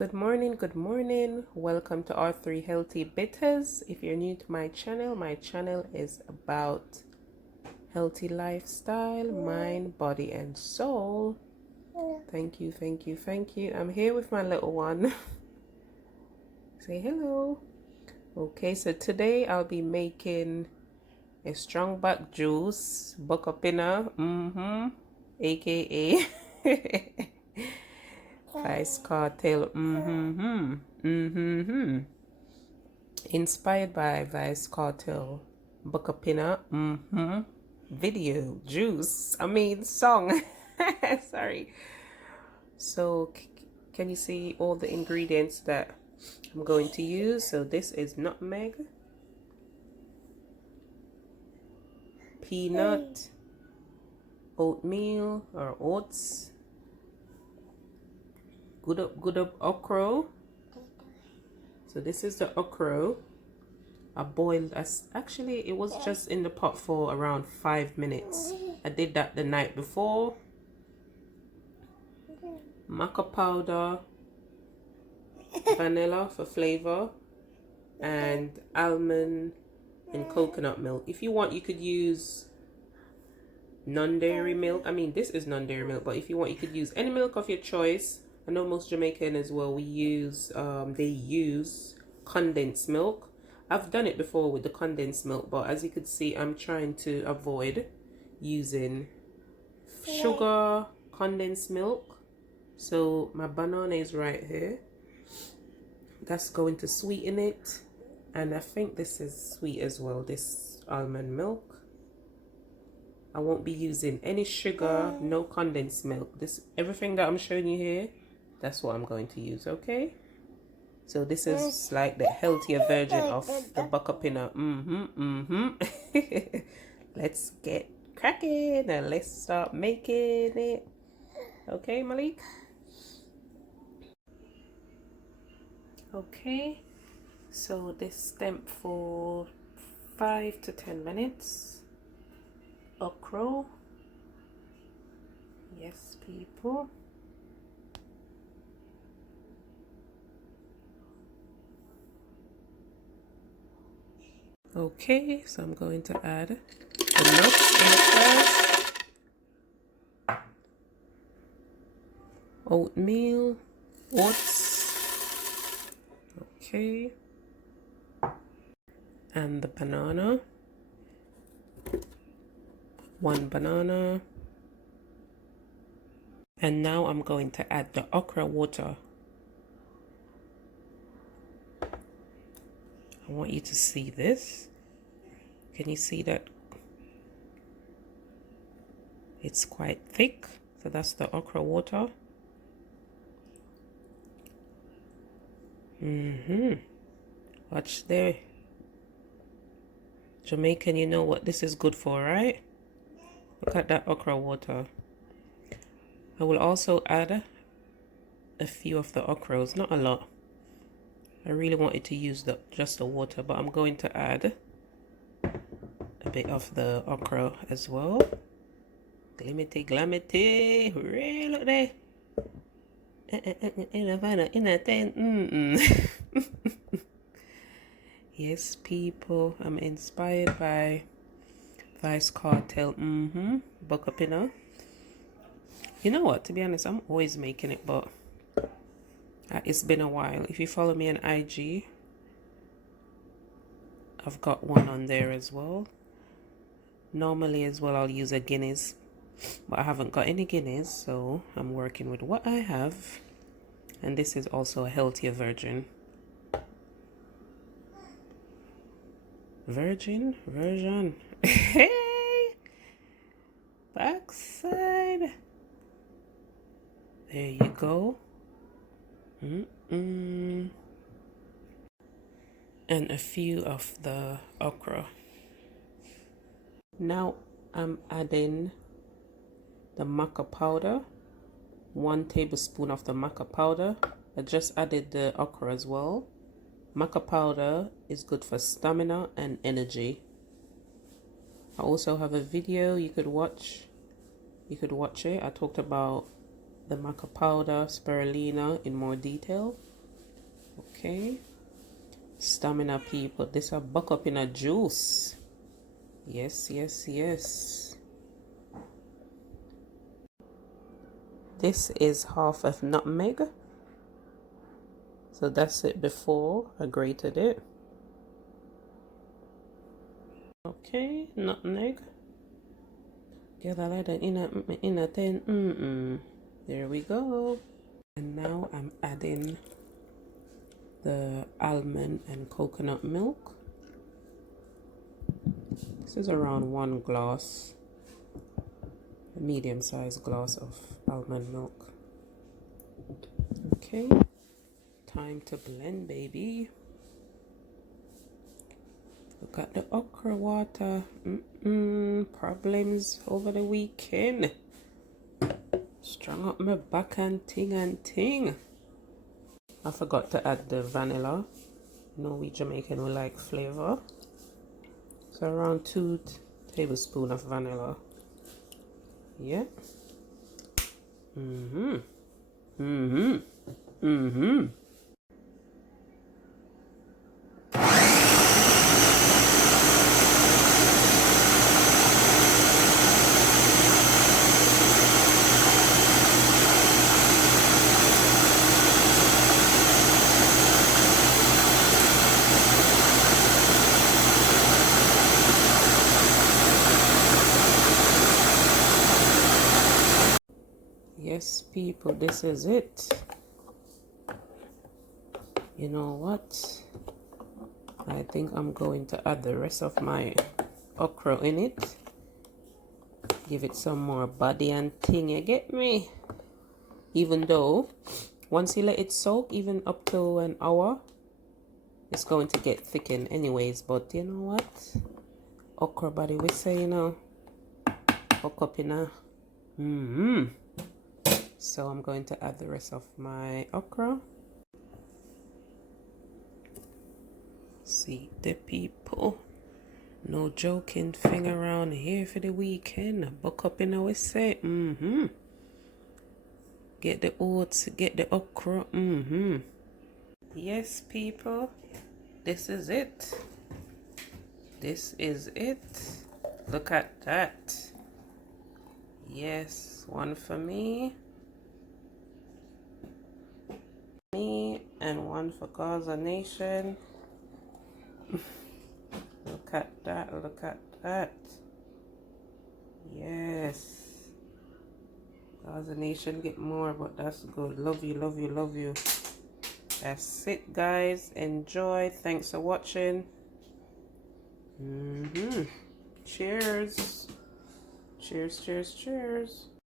Good morning, good morning. Welcome to our three healthy bitters. If you're new to my channel is about healthy lifestyle, mind, body, and soul. Thank you, thank you, thank you. I'm here with my little one. Say hello. Okay, so today I'll be making a strong back juice, buckapina, aka Vice Cartel, inspired by Vice Cartel, buckapina, video, juice, song. Sorry. So, can you see all the ingredients that I'm going to use? So this is nutmeg, peanut, oatmeal or oats, good up okra. So this is the okra. I boiled actually it was just in the pot for around 5 minutes. I did that the night before. Maca powder, vanilla for flavor, and almond and coconut milk. If you want, you could use non-dairy milk. This is non-dairy milk, but if you want, you could use any milk of your choice. I know most Jamaican as well, they use condensed milk. I've done it before with the condensed milk, but as you could see, I'm trying to avoid using sugar, condensed milk. So my banana is right here. That's going to sweeten it. And I think this is sweet as well, this almond milk. I won't be using any sugar, no condensed milk. Everything that I'm showing you here, that's what I'm going to use, okay? So this is like the healthier version of the buckapina. Let's get cracking and let's start making it. Okay, Malik? Okay, so this stemmed for 5 to 10 minutes. Okra. Yes, people. Okay, so I'm going to add the nuts in first. Oatmeal, oats. Okay. And the banana. 1 banana. And now I'm going to add the okra water. I want you to see this. Can you see that? It's quite thick. So that's the okra water. Watch there. Jamaican, you know what this is good for, right? Look at that okra water. I will also add a few of the okras, not a lot. I really wanted to use just the water, but I'm going to add a bit of the okra as well. Glamity, glamity, hooray, look there. Yes, people, I'm inspired by Vice Cartel, buckapina. You know what, to be honest, I'm always making it, but it's been a while. If you follow me on IG, I've got one on there as well. Normally as well, I'll use a Guinness, but I haven't got any Guinness, so I'm working with what I have. And this is also a healthier version. Version. Hey! Backside. There you go. And a few of the okra. Now I'm adding the maca powder. 1 tablespoon of the maca powder. I just added the okra as well. Maca powder is good for stamina and energy. I also have a video you could watch. it. I talked about the maca powder, spirulina in more detail. Okay. Stamina people. This a buck up in a juice. Yes, yes, yes. This is half of nutmeg. So that's it before I grated it. Okay, nutmeg. Get a little in a 10. There we go. And now I'm adding the almond and coconut milk. This is around 1 glass, a medium-sized glass of almond milk. Okay, time to blend, baby. Look at the okra water. Problems over the weekend. Strung up my back and ting. I forgot to add the vanilla. You know, we Jamaican, we like flavor. So around 2 tablespoons of vanilla. Yeah. Yes, people, this is it. You know what? I think I'm going to add the rest of my okra in it. Give it some more body and ting, you get me? Even though, once you let it soak, even up to an hour, it's going to get thickened anyways. But you know what? Okra body, we say, you know, hook up in a... So I'm going to add the rest of my okra. See the people. No joking thing around here for the weekend. Buck up in our say. Get the oats, get the okra. Yes, people. This is it. This is it. Look at that. Yes, one for me. And one for Gaza Nation. Look at that, look at that. Yes. Gaza Nation get more, but that's good. Love you, love you, love you. That's it, guys. Enjoy. Thanks for watching. Cheers. Cheers, cheers, cheers.